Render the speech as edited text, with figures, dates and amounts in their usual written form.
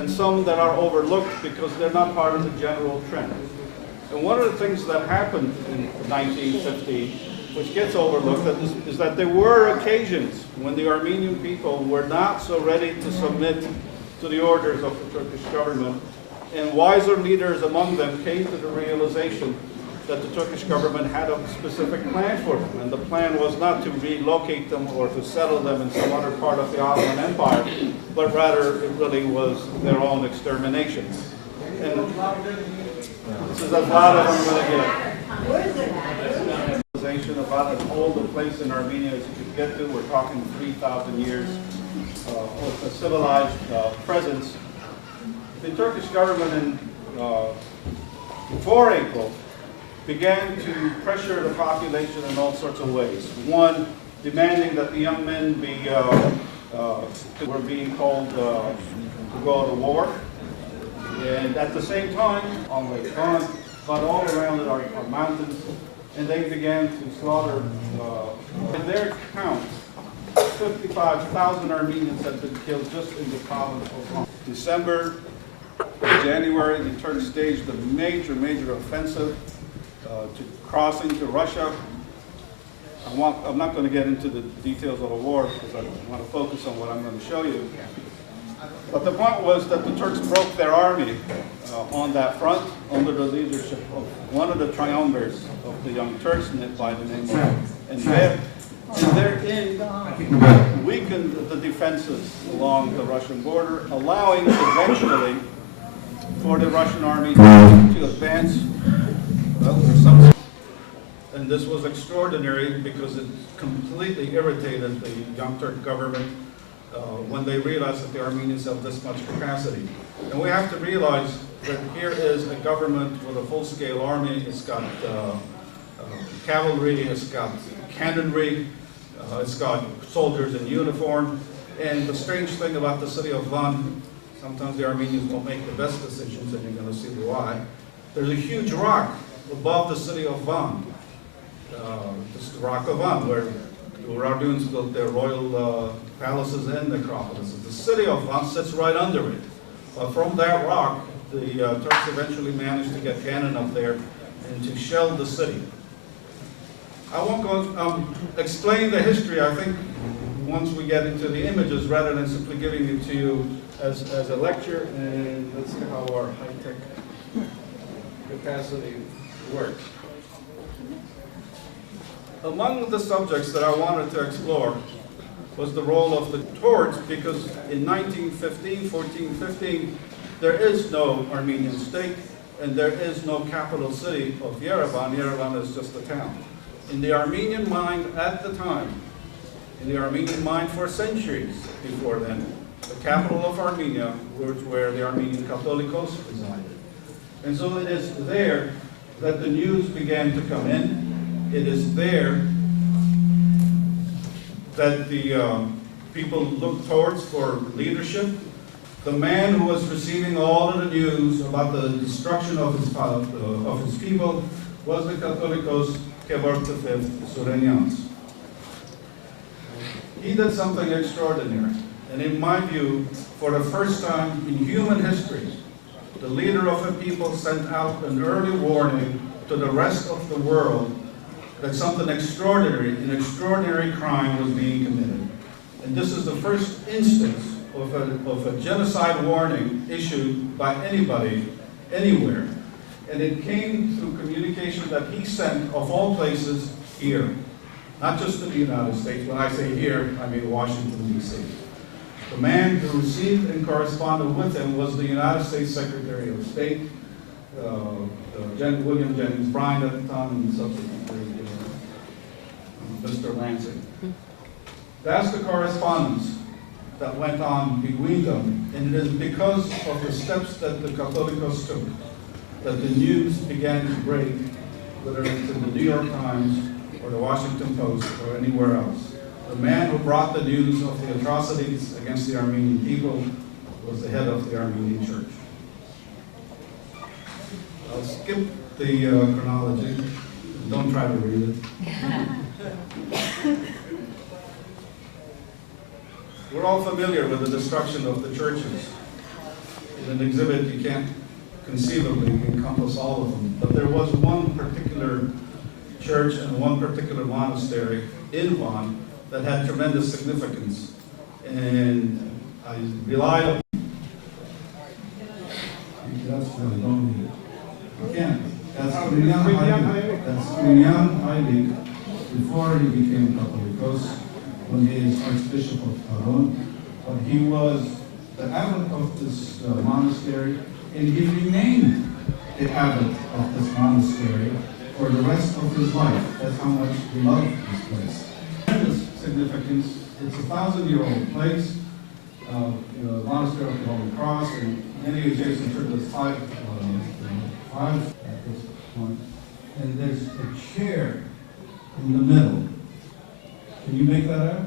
and some that are overlooked because they're not part of the general trend. And one of the things that happened in 1950, which gets overlooked, is that there were occasions when the Armenian people were not so ready to submit to the orders of the Turkish government, and wiser leaders among them came to the realization that the Turkish government had a specific plan for them, and the plan was not to relocate them or to settle them in some other part of the Ottoman Empire, but rather it really was their own extermination. And this is as loud as I'm going to get. About as old a place in Armenia as you could get to. We're talking 3,000 years of a civilized presence. The Turkish government before April began to pressure the population in all sorts of ways. One, demanding that the young men were being called to go to war. And at the same time, on Lake Van, but all around it are mountains, and they began to slaughter, in their count, 55,000 Armenians had been killed just in the province of Van. December, January, the Turks staged a major offensive to crossing to Russia. I'm not going to get into the details of the war because I want to focus on what I'm going to show you. But the point was that the Turks broke their army on that front under the leadership of one of the triumvirs of the Young Turks by the name of, and therein weakened the defenses along the Russian border, allowing eventually for the Russian army to advance. And this was extraordinary because it completely irritated the Young Turk government when they realized that the Armenians have this much capacity. And we have to realize that here is a government with a full-scale army. It's got cavalry, it's got cannonry, it's got soldiers in uniform. And the strange thing about the city of Van, sometimes the Armenians don't make the best decisions, and you're going to see why. There's a huge rock above the city of Van. This is the rock of Van, where the Raduns built their royal palaces and necropolises. The city of Van sits right under it. But from that rock, the Turks eventually managed to get cannon up there and to shell the city. I won't go explain the history. I think once we get into the images, rather than simply giving it to you as a lecture, and let's see how our high-tech capacity works. Among the subjects that I wanted to explore was the role of the Turks, because in 1415, there is no Armenian state, and there is no capital city of Yerevan. Yerevan is just a town. In the Armenian mind at the time, in the Armenian mind for centuries before then, the capital of Armenia was where the Armenian Catholicos resided. And so it is there that the news began to come in. It is there that the people looked towards for leadership. The man who was receiving all of the news about the destruction of his people was the Catholicos Kevork V Surenians. He did something extraordinary, and in my view, for the first time in human history, the leader of a people sent out an early warning to the rest of the world that something extraordinary, an extraordinary crime was being committed. And this is the first instance of a genocide warning issued by anybody, anywhere. And it came through communication that he sent, of all places, here. Not just to the United States. When I say here, I mean Washington, D.C. The man who received and corresponded with him was the United States Secretary of State, William Jennings Bryan at the time, and subsequently Mr. Lansing. That's the correspondence that went on between them, and it is because of the steps that the Catholicos took that the news began to break, whether it's in the New York Times or the Washington Post or anywhere else. The man who brought the news of the atrocities against the Armenian people was the head of the Armenian Church. I'll skip the chronology. Don't try to read it. We're all familiar with the destruction of the churches. in an exhibit, you can't conceivably encompass all of them. But there was one particular church and one particular monastery in Vaughan that had tremendous significance. And I rely on... That's really lonely. Again, that's Quinyan Heilig before he became Catholic, when he is Archbishop of Taron. But he was the abbot of this monastery, and he remained the abbot of this monastery for the rest of his life. That's how much he loved this place. Tremendous significance. It's a 1,000-year-old place. The monastery of the Holy Cross, and many adjacent churches, five at this point. And there's a chair in the middle. Can you make that out?